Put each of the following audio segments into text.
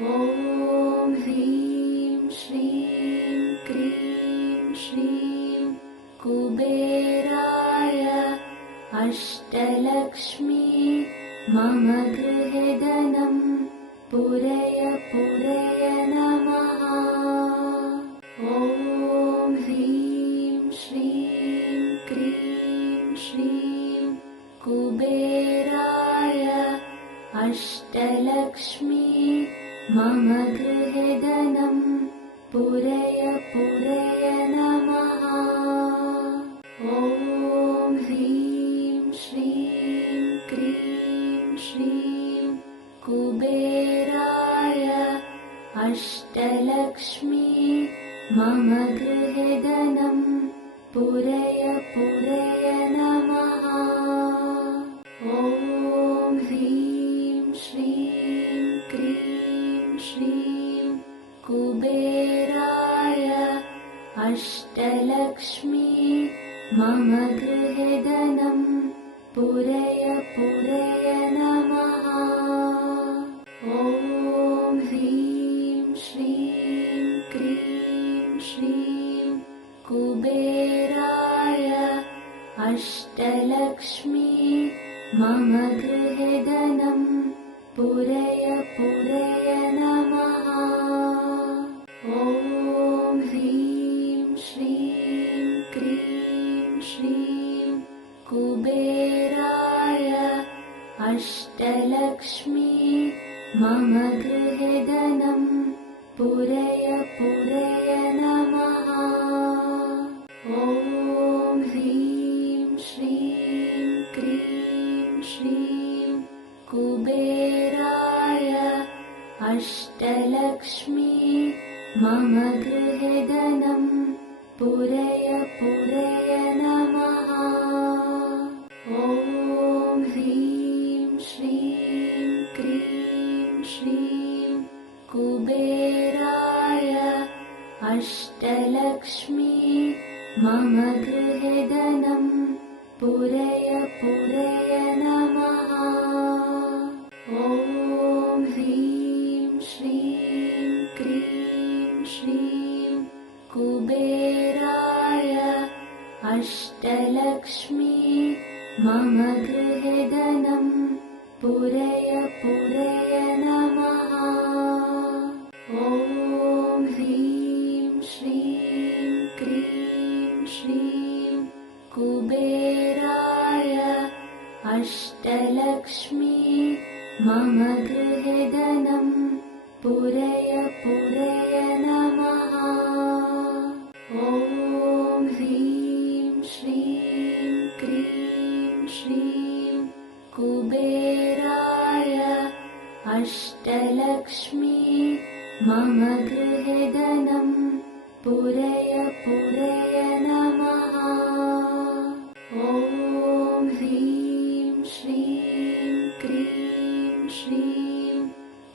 ॐ ह्रीं श्रीं क्रीं श्रीं कुबेराय अष्टलक्ष्मी मम गृहे धनं पूरय पूरय नमः। ॐ ह्रीं श्रीं क्रीं श्रीं कुबेराय अष्टलक्ष्मी मम गृहे धनं पूरय पूरय नमः। ॐ ह्रीं श्रीं क्रीं श्रीं कुबेराय अष्टलक्ष्मी मम गृहे धनं पूरय पूरय नमः। ॐ ह्रीं श्रीं क्रीं श्रीं कुबेराय अष्टलक्ष्मी मम गृहे धनं पूरय पूरय नमः। ॐ ह्रीं श्रीं क्रीं श्रीं कुबेराय अष्टलक्ष्मी मम गृहे धनं पूरय पूरय नमः। ॐ ह्रीं श्रीं क्रीं श्रीं कुबेराय अष्टलक्ष्मी मम गृहे धनं पूरय पूरय नमः। ॐ ह्रीं श्रीं क्रीं श्रीं कुबेराय अष्टलक्ष्मी मम गृहे धनं पूरय पूरय नमः। ॐ ह्रीं श्रीं क्रीं श्रीं कुबेराय अष्टलक्ष्मी मम गृहे धनं पूरय पूरय नमः। ॐ ह्रीं श्रीं क्रीं श्रीं कुबेराय अष्टलक्ष्मी मम गृहे धनं पूरय पूरय नमः। ॐ ह्रीं श्रीं क्रीं श्रीं कुबेराय अष्टलक्ष्मी मम गृहे धनं पूरय पूरय नमः। ॐ ह्रीं श्रीं क्रीं श्रीं कुबेराय अष्टलक्ष्मी मम गृहे धनं पूरय पूरय नमः। ॐ ह्रीं श्रीं क्रीं श्रीं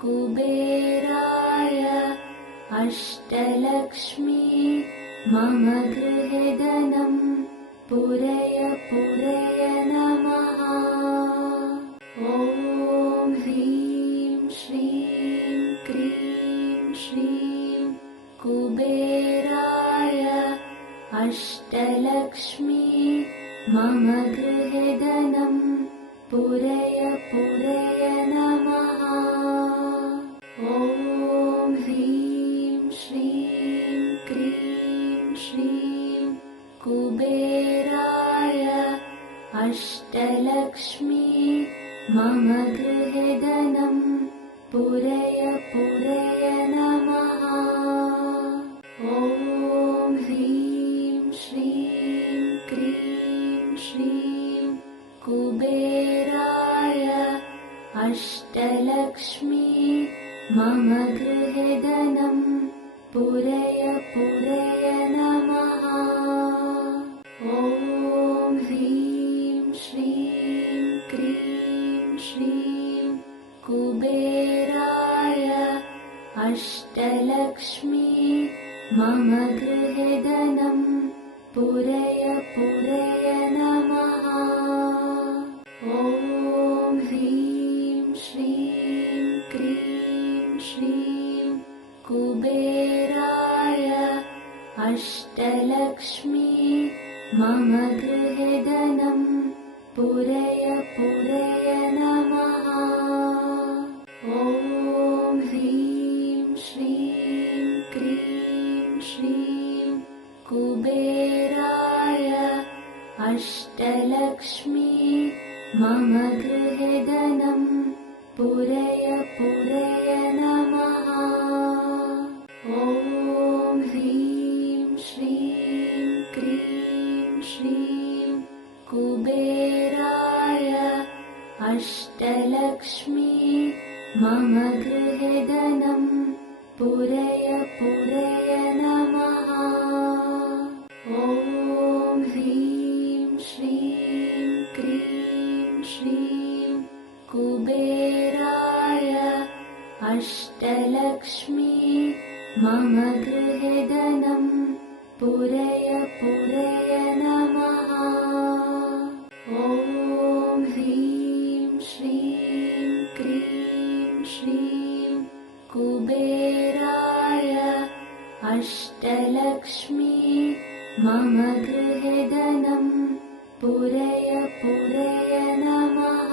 कुबेराय अष्टलक्ष्मी मम गृहे धनं पूरय पूरय नमः। ॐ ह्रीं श्रीं क्रीं श्रीं कुबेराय अष्टलक्ष्मी मम गृहे धनं पूरय पूरय नमः। ॐ ह्रीं श्रीं क्रीं श्रीं कुबेराय अष्टलक्ष्मी मम गृहे धनं पूरय पूरय नमः। ॐ ह्रीं श्रीं क्रीं श्रीं कुबेराय अष्टलक्ष्मी मम गृहे धनं पूरय पूरय नमः। ॐ ह्रीं श्रीं क्रीं श्रीं कुबेराय अष्टलक्ष्मी मम गृहे धनं पूरय पूरय नमः। ॐ ह्रीं श्रीं क्रीं श्रीं कुबेराय अष्टलक्ष्मी मम गृहे धनं पूरय पूरय नमः। ॐ ह्रीं श्रीं क्रीं श्रीं कुबेराय अष्टलक्ष्मी मम गृहे धनं पूरय पूरय नमः। ॐ ह्रीं श्रीं क्रीं श्रीं कुबेराय अष्टलक्ष्मी मम गृहे धनं पूरय पूरय नमः। ॐ ह्रीं श्रीं क्रीं श्रीं कुबेराय अष्टलक्ष्मी मम गृहे धनं पूरय पूरय नमः। ॐ ह्रीं श्रीं क्रीं श्रीं कुबेराय अष्टलक्ष्मी मम गृहे धनं पूरय पूरय नमः।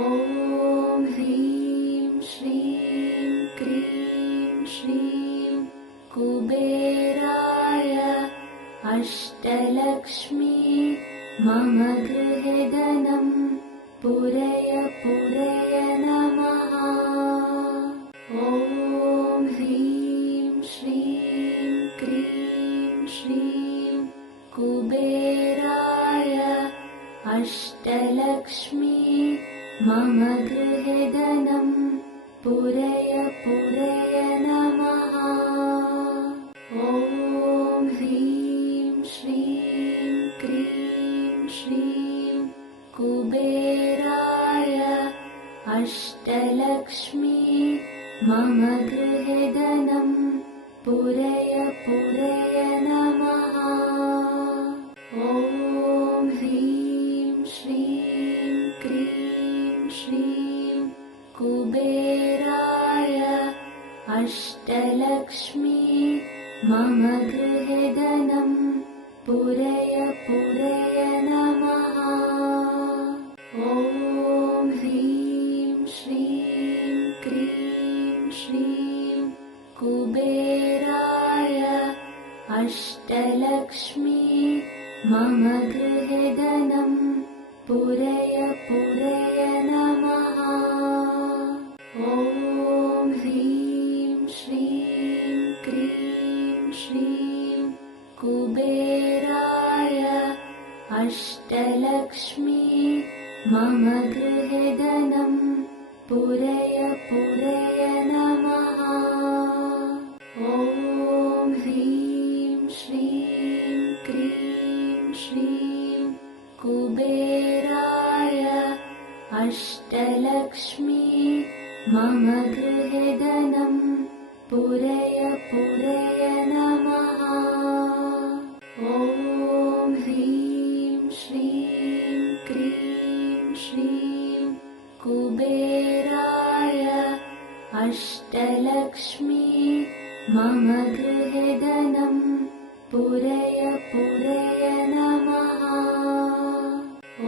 ॐ ह्रीं श्रीं क्रीं श्रीं कुबेराय अष्टलक्ष्मी मम गृहे धनं पूरय पूरय नमः। ॐ ह्रीं श्रीं क्रीं श्रीं कुबेराय अष्टलक्ष्मी मम गृहे धनं पूरय पूरय नमः। ॐ ह्रीं श्रीं क्रीं श्रीं कुबेराय अष्टलक्ष्मी मम गृहे धनं पूरय पूरय नमः। ॐ ह्रीं श्रीं क्रीं श्रीं कुबेराय अष्टलक्ष्मी मम गृहे धनं पूरय पूरय नमः। ॐ ह्रीं श्रीं क्रीं श्रीं कुबेराय अष्टलक्ष्मी मम गृहे धनं पूरय पूरय नमः। ॐ ह्रीं श्रीं क्रीं श्रीं कुबेराय अष्टलक्ष्मी मम गृहे धनं पूरय पूरय नमः। ॐ ह्रीं श्रीं क्रीं श्रीं कुबेराय अष्टलक्ष्मी मम गृहे धनं पूरय पूरय नमः। ॐ ह्रीं श्रीं क्रीं श्रीं कुबेराय अष्टलक्ष्मी मम गृहे धनं पूरय पूरय नमः।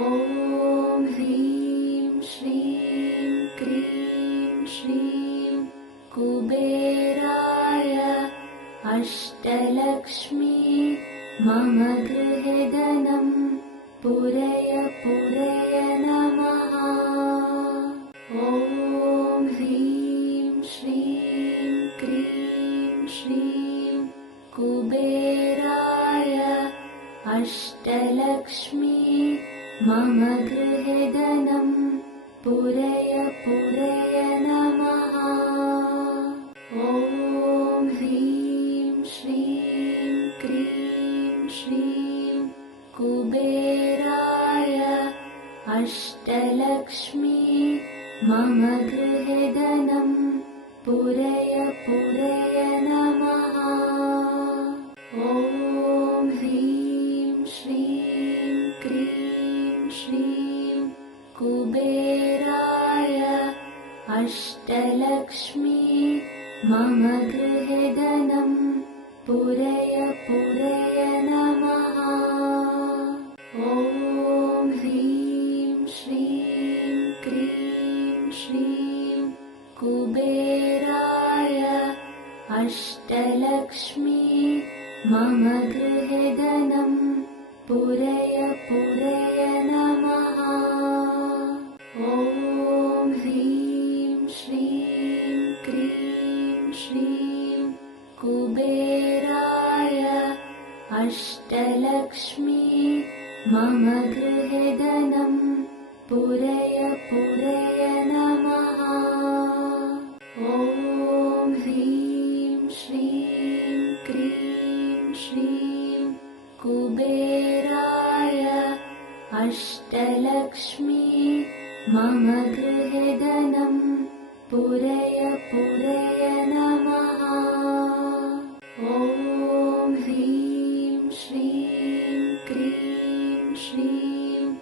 ॐ ह्रीं श्रीं क्रीं श्रीं कुबेराय अष्टलक्ष्मी मम गृहे धनं पूरय पूरय नमः। ॐ ह्रीं श्रीं क्रीं श्रीं कुबेराय अष्टलक्ष्मी मम गृहे धनं पूरय पूरय नमः। ॐ ह्रीं श्रीं क्रीं श्रीं कुबेराय अष्टलक्ष्मी मम गृहे धनं पूरय पूरय नमः। ॐ ह्रीं श्रीं क्रीं श्रीं कुबेराय अष्टलक्ष्मी मम गृहे धनं पूरय पूरय नमः। ॐ ह्रीं श्रीं क्रीं श्रीं कुबेराय अष्टलक्ष्मी मम गृहे धनं पूरय पूरय नमः। ॐ ह्रीं श्रीं क्रीं श्रीं कुबेराय अष्टलक्ष्मी मम गृहे धनं पूरय पूरय नमः। ॐ ह्रीं श्रीं क्रीं श्रीं कुबेराय अष्टलक्ष्मी मम गृहे धनं पूरय पूरय नमः। ॐ ह्रीं श्रीं क्रीं श्रीं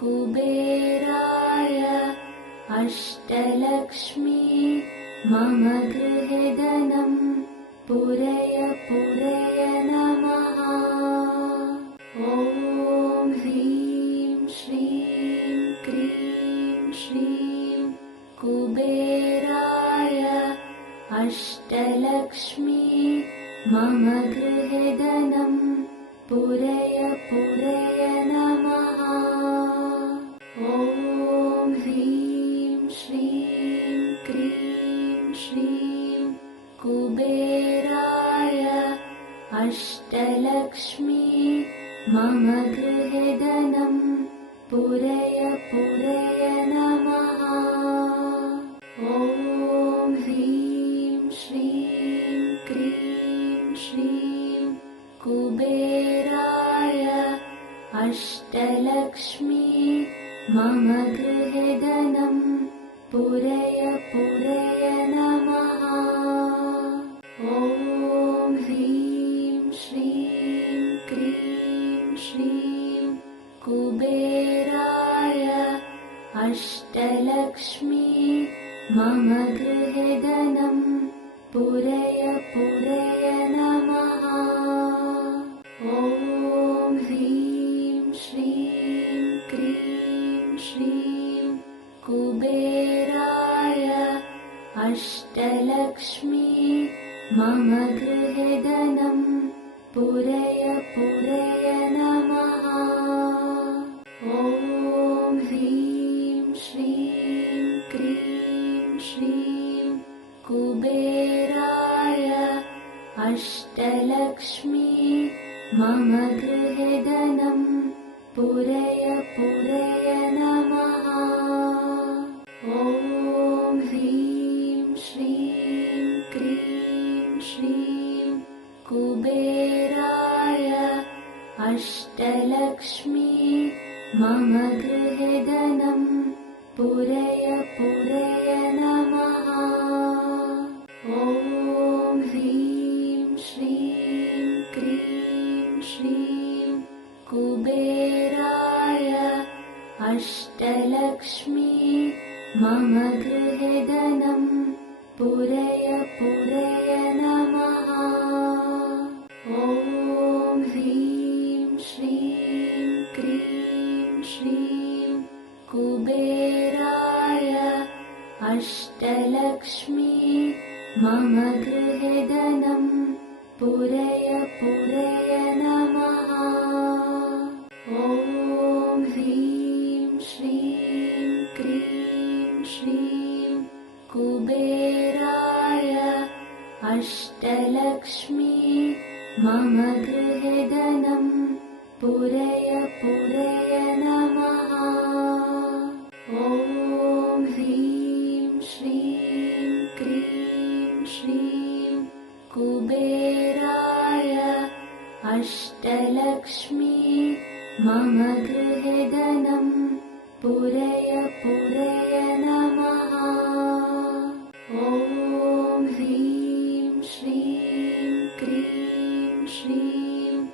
कुबेराय अष्टलक्ष्मी मम गृहे धनं पूरय पूरय नमः। ॐ ह्रीं श्रीं क्रीं श्रीं कुबेराय अष्टलक्ष्मी मम गृहे धनं पूरय पूरय नमः। ॐ ह्रीं श्रीं क्रीं श्रीं कुबेराय अष्टलक्ष्मी मम गृहे धनं पूरय पूरय नमः। ॐ ह्रीं श्रीं क्रीं श्रीं कुबेराय अष्टलक्ष्मी मम गृहे धनं पूरय पूरय नमः। ॐ ह्रीं श्रीं क्रीं श्रीं कुबेराय अष्टलक्ष्मी मम गृहे धनं पूरय पूरय नमः। ॐ ह्रीं श्रीं क्रीं श्रीं कुबेराय अष्टलक्ष्मी मम गृहे धनं पूरय पूरय नमः। ॐ ह्रीं श्रीं क्रीं श्रीं कुबेराय अष्टलक्ष्मी मम गृहे धनं पूरय पूरय नमः। ॐ ह्रीं श्रीं क्रीं श्रीं कुबेराय अष्टलक्ष्मी मम गृहे धनं पूरय पूरय नमः। ॐ ह्रीं श्रीं क्रीं श्रीं कुबेराय अष्टलक्ष्मी मम गृहे धनं पूरय पूरय नमः। ॐ ह्रीं श्रीं क्रीं श्रीं कुबेराय अष्टलक्ष्मी मम गृहे धनं पूरय पूरय नमः। ॐ ह्रीं श्रीं क्रीं श्रीं कुबेराय अष्टलक्ष्मी मम गृहे धनं पूरय पूरय नमः। ॐ ह्रीं श्रीं क्रीं श्रीं कुबेराय अष्टलक्ष्मी मम गृहे धनं पूरय पूरय नमः। ॐ ह्रीं श्रीं क्रीं श्रीं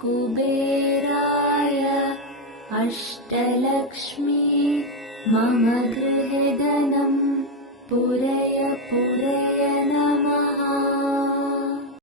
कुबेराय अष्टलक्ष्मी मम